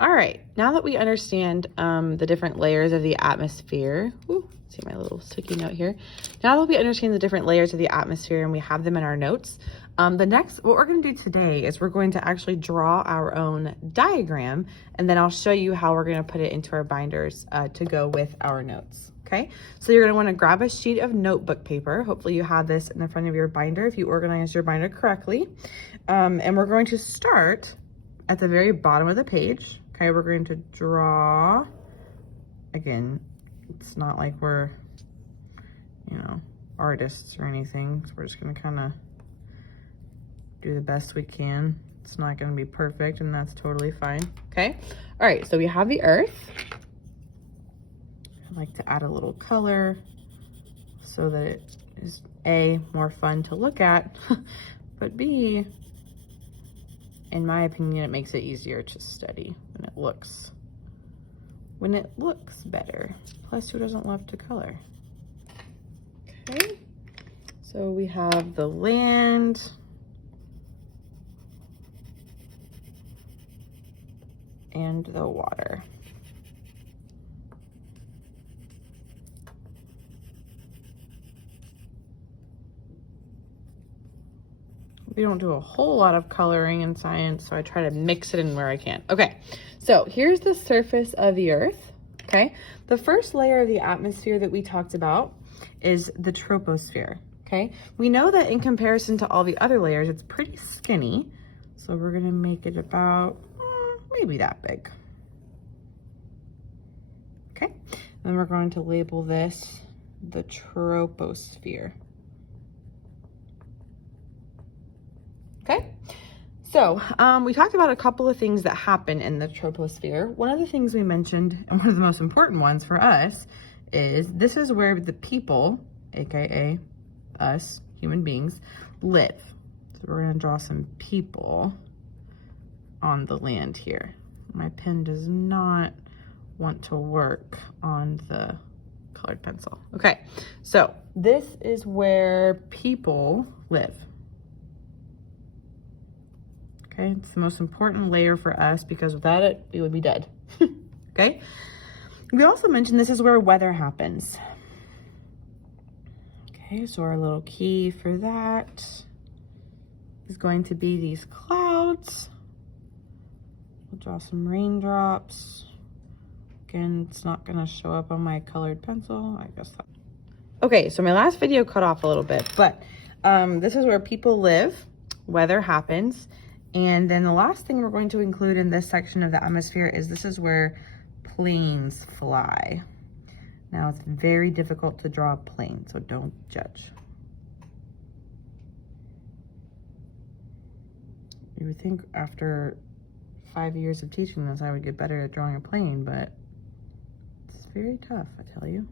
All right, now that we understand the different layers of the atmosphere, see my little sticky note here. Now that we understand the different layers of the atmosphere and we have them in our notes, what we're gonna do today is we're going to actually draw our own diagram, and then I'll show you how we're gonna put it into our binders to go with our notes, okay? So you're gonna wanna grab a sheet of notebook paper. Hopefully you have this in the front of your binder if you organize your binder correctly. And we're going to start at the very bottom of the page. Okay, we're going to draw, again, it's not like we're, artists or anything. So we're just gonna kind of do the best we can. It's not gonna be perfect, and that's totally fine, okay? All right, so we have the Earth. I like to add a little color so that it is A, more fun to look at, but B, in my opinion, it makes it easier to study when it looks better. Plus, who doesn't love to color? Okay, so we have the land, and the water. We don't do a whole lot of coloring in science, so I try to mix it in where I can. Okay, so here's the surface of the Earth, okay? The first layer of the atmosphere that we talked about is the troposphere, okay? We know that in comparison to all the other layers, it's pretty skinny, so we're gonna make it about maybe that big. Okay, then we're going to label this the troposphere. Okay, so we talked about a couple of things that happen in the troposphere. One of the things we mentioned, and one of the most important ones for us, is this is where the people, aka us, human beings, live. So we're gonna draw some people on the land here. My pen does not want to work on the colored pencil. Okay, so this is where people live. Okay, it's the most important layer for us because without it, we would be dead. Okay, we also mentioned this is where weather happens. Okay, so our little key for that is going to be these clouds. We'll draw some raindrops. Again, it's not gonna show up on my colored pencil, I guess. Okay, so my last video cut off a little bit, but this is where people live, weather happens. And then the last thing we're going to include in this section of the atmosphere is this is where planes fly. Now it's very difficult to draw a plane, so don't judge. You would think after 5 years of teaching this, I would get better at drawing a plane, but it's very tough, I tell you.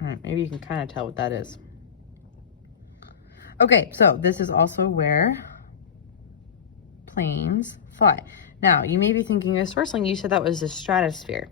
All right, maybe you can kind of tell what that is. Okay, so this is also where planes fly. Now, you may be thinking, Ms. Sorsling, you said that was the stratosphere.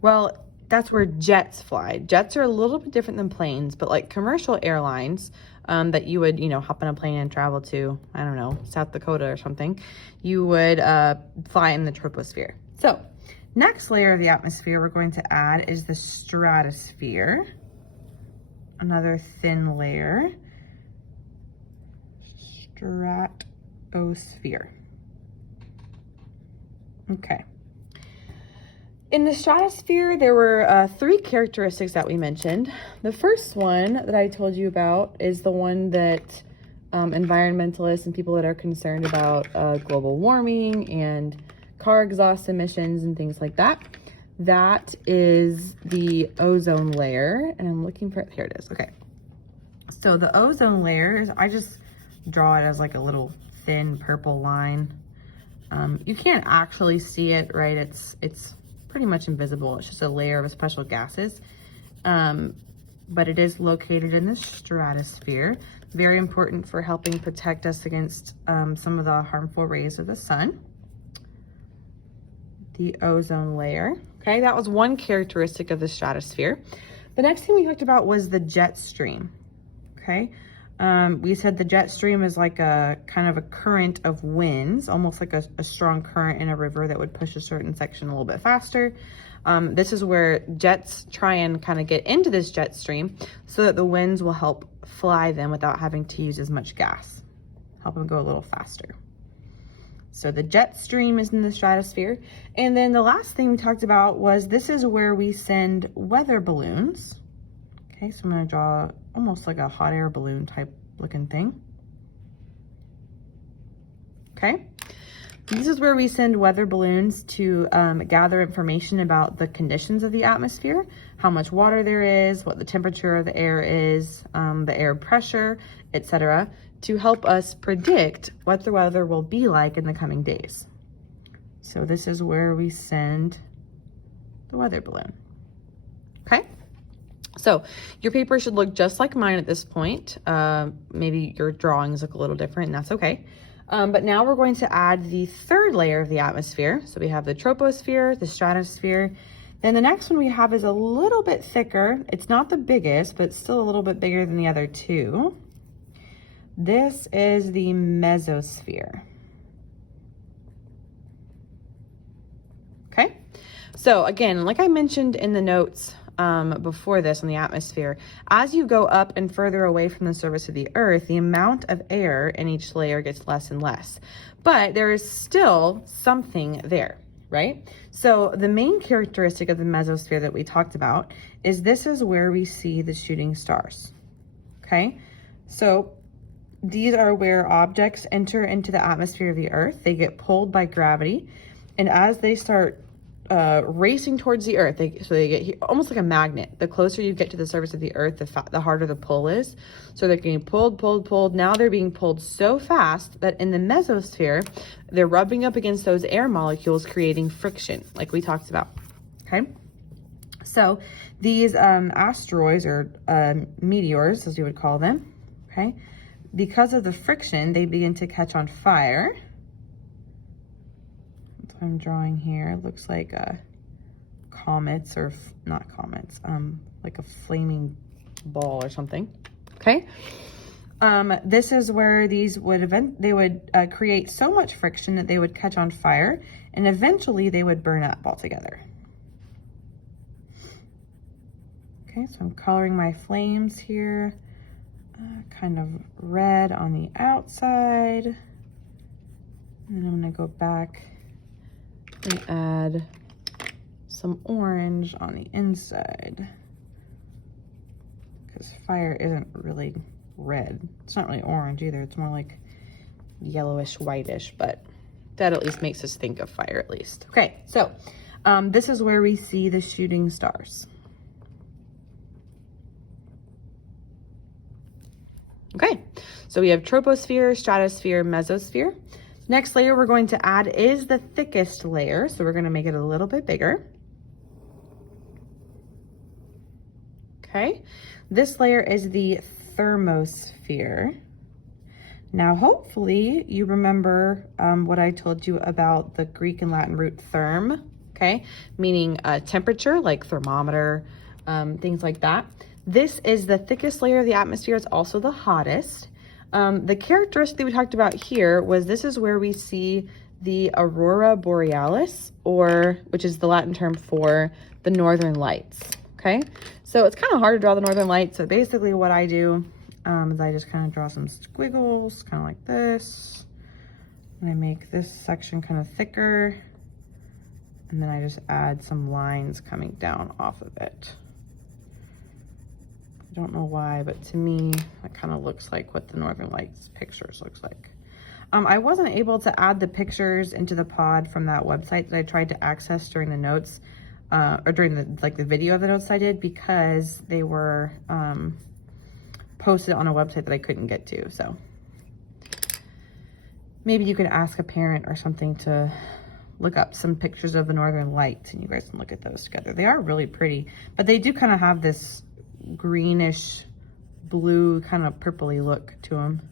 Well, that's where jets fly. Jets are a little bit different than planes, but like commercial airlines that you would, hop on a plane and travel to, I don't know, South Dakota or something, you would fly in the troposphere. So, next layer of the atmosphere we're going to add is the stratosphere. Another thin layer. Stratosphere. Okay. In the stratosphere, there were 3 characteristics that we mentioned. The first one that I told you about is the one that environmentalists and people that are concerned about global warming and car exhaust emissions and things like that. That is the ozone layer, and I'm looking for it. Here it is. Okay. So the ozone layer is, I just draw it as like a little thin purple line. You can't actually see it, right? It's pretty much invisible. It's just a layer of special gases. But it is located in the stratosphere. Very important for helping protect us against some of the harmful rays of the sun. The ozone layer. Okay, that was one characteristic of the stratosphere. The next thing we talked about was the jet stream. Okay, We said the jet stream is like a kind of a current of winds, almost like a strong current in a river that would push a certain section a little bit faster. This is where jets try and kind of get into this jet stream so that the winds will help fly them without having to use as much gas, help them go a little faster. So the jet stream is in the stratosphere. And then the last thing we talked about was this is where we send weather balloons. Okay, so I'm going to draw almost like a hot air balloon type looking thing. Okay, this is where we send weather balloons to gather information about the conditions of the atmosphere, how much water there is, what the temperature of the air is, the air pressure, etc., to help us predict what the weather will be like in the coming days. So this is where we send the weather balloon. Okay. So your paper should look just like mine at this point. Maybe your drawings look a little different, and that's okay. But now we're going to add the third layer of the atmosphere. So we have the troposphere, the stratosphere. Then the next one we have is a little bit thicker. It's not the biggest, but it's still a little bit bigger than the other two. This is the mesosphere. Okay. So again, like I mentioned in the notes, before this on the atmosphere, as you go up and further away from the surface of the earth, the amount of air in each layer gets less and less, but there is still something there, right? So the main characteristic of the mesosphere that we talked about is this is where we see the shooting stars. Okay, so these are where objects enter into the atmosphere of the earth. They get pulled by gravity, and as they start racing towards the earth, they get almost like a magnet. The closer you get to the surface of the earth, the harder the pull is. So they're getting pulled. Now they're being pulled so fast that in the mesosphere, they're rubbing up against those air molecules, creating friction, like we talked about. Okay. So these asteroids, or meteors, as you would call them, okay, because of the friction, they begin to catch on fire. I'm drawing here, it looks like comets, or not comets, like a flaming ball or something. Okay, this is where these would create so much friction that they would catch on fire, and eventually they would burn up altogether. Okay, so I'm coloring my flames here, kind of red on the outside, and then I'm going to go back and add some orange on the inside, because fire isn't really red. It's not really orange either. It's more like yellowish, whitish, but that at least makes us think of fire at least. Okay, so this is where we see the shooting stars. Okay, so we have troposphere, stratosphere, mesosphere. Next layer we're going to add is the thickest layer, so we're going to make it a little bit bigger. Okay, this layer is the thermosphere. Now hopefully you remember what I told you about the Greek and Latin root therm, okay, meaning temperature, like thermometer, things like that. This is the thickest layer of the atmosphere. It's also the hottest. The characteristic that we talked about here was this is where we see the aurora borealis, which is the Latin term for the northern lights. Okay, so it's kind of hard to draw the northern lights. So basically what I do is I just kind of draw some squiggles, kind of like this. And I make this section kind of thicker. And then I just add some lines coming down off of it. I don't know why, but to me, that kind of looks like what the Northern Lights pictures looks like. I wasn't able to add the pictures into the pod from that website that I tried to access during the notes, or during the video of the notes I did, because they were posted on a website that I couldn't get to. So maybe you could ask a parent or something to look up some pictures of the Northern Lights, and you guys can look at those together. They are really pretty, but they do kind of have this greenish blue kind of purpley look to them,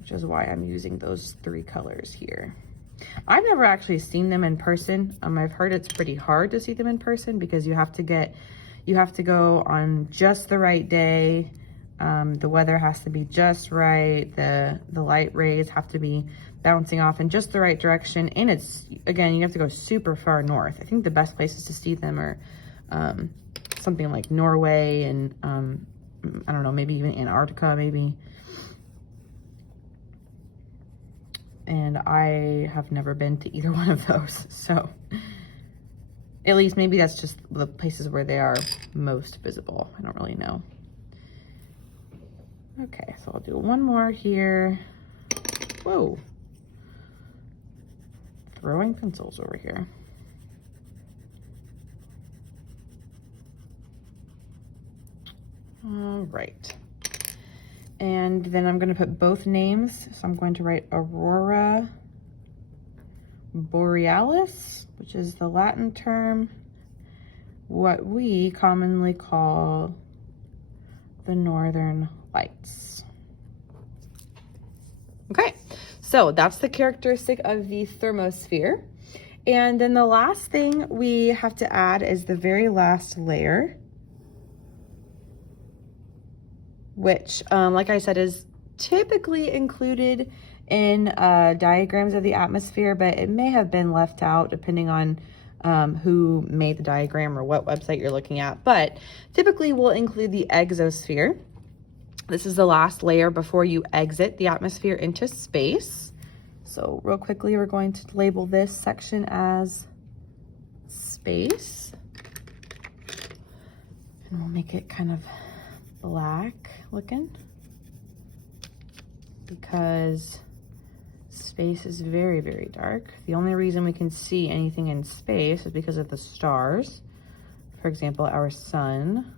which is why I'm using those three colors here. I've never actually seen them in person. I've heard it's pretty hard to see them in person because you have to go on just the right day. The weather has to be just right. The light rays have to be bouncing off in just the right direction. And it's, again, you have to go super far north. I think the best places to see them are something like Norway and I don't know, maybe even Antarctica, maybe. And I have never been to either one of those. So at least maybe that's just the places where they are most visible. I don't really know. Okay, so I'll do one more here. Whoa. Throwing pencils over here. All right. And then I'm going to put both names. So I'm going to write Aurora Borealis, which is the Latin term, what we commonly call the Northern Lights. Okay, so that's the characteristic of the thermosphere. And then the last thing we have to add is the very last layer, which, like I said, is typically included in diagrams of the atmosphere, but it may have been left out depending on who made the diagram or what website you're looking at. But typically we'll include the exosphere. This is the last layer before you exit the atmosphere into space. So real quickly, we're going to label this section as space. And we'll make it kind of black looking because space is very, very dark. The only reason we can see anything in space is because of the stars. For example, our sun.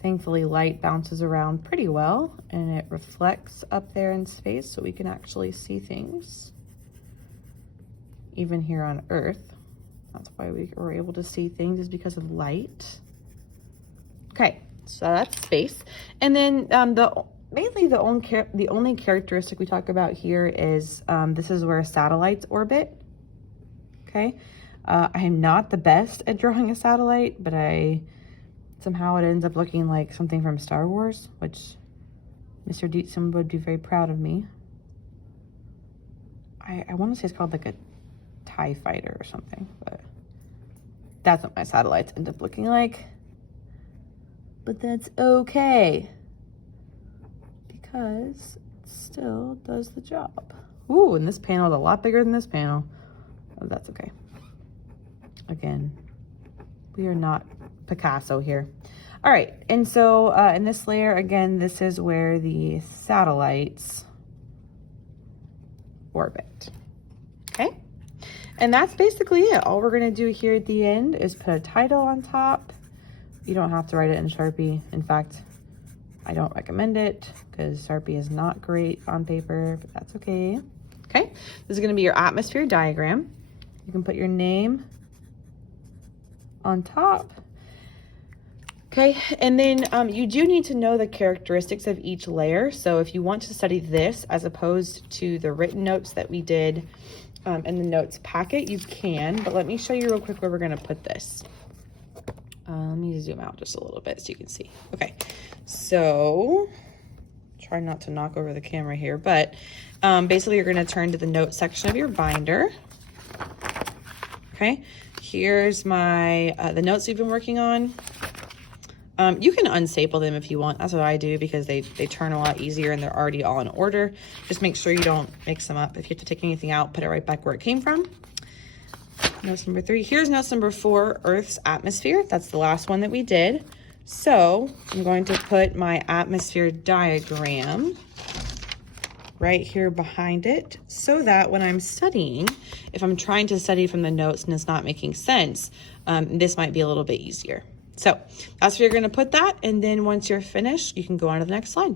Thankfully, light bounces around pretty well and it reflects up there in space so we can actually see things. Even here on Earth. That's why we were able to see things, is because of light. Okay, so that's space. And then mainly the only characteristic we talk about here is this is where satellites orbit. Okay, I am not the best at drawing a satellite, but somehow it ends up looking like something from Star Wars, which Mr. Dietzum would be very proud of me. I want to say it's called like a TIE fighter or something, but that's what my satellites end up looking like. But that's okay, because it still does the job. Ooh, and this panel is a lot bigger than this panel. Oh, that's okay. Again, we are not Picasso here. All right, and so in this layer, again, this is where the satellites orbit. Okay, and that's basically it. All we're gonna do here at the end is put a title on top. You don't have to write it in Sharpie. In fact, I don't recommend it because Sharpie is not great on paper, but that's okay. Okay, this is gonna be your atmosphere diagram. You can put your name on top. Okay, and then you do need to know the characteristics of each layer. So if you want to study this as opposed to the written notes that we did in the notes packet, you can, but let me show you real quick where we're gonna put this. Let me zoom out just a little bit so you can see. Okay, so try not to knock over the camera here, but basically you're gonna turn to the notes section of your binder. Okay, here's my the notes we've been working on. You can unstaple them if you want. That's what I do because they turn a lot easier and they're already all in order. Just make sure you don't mix them up. If you have to take anything out, put it right back where it came from. Notes number 3. Here's notes number 4, Earth's atmosphere. That's the last one that we did. So I'm going to put my atmosphere diagram right here behind it so that when I'm studying, if I'm trying to study from the notes and it's not making sense, this might be a little bit easier. So that's where you're going to put that. And then once you're finished, you can go on to the next slide.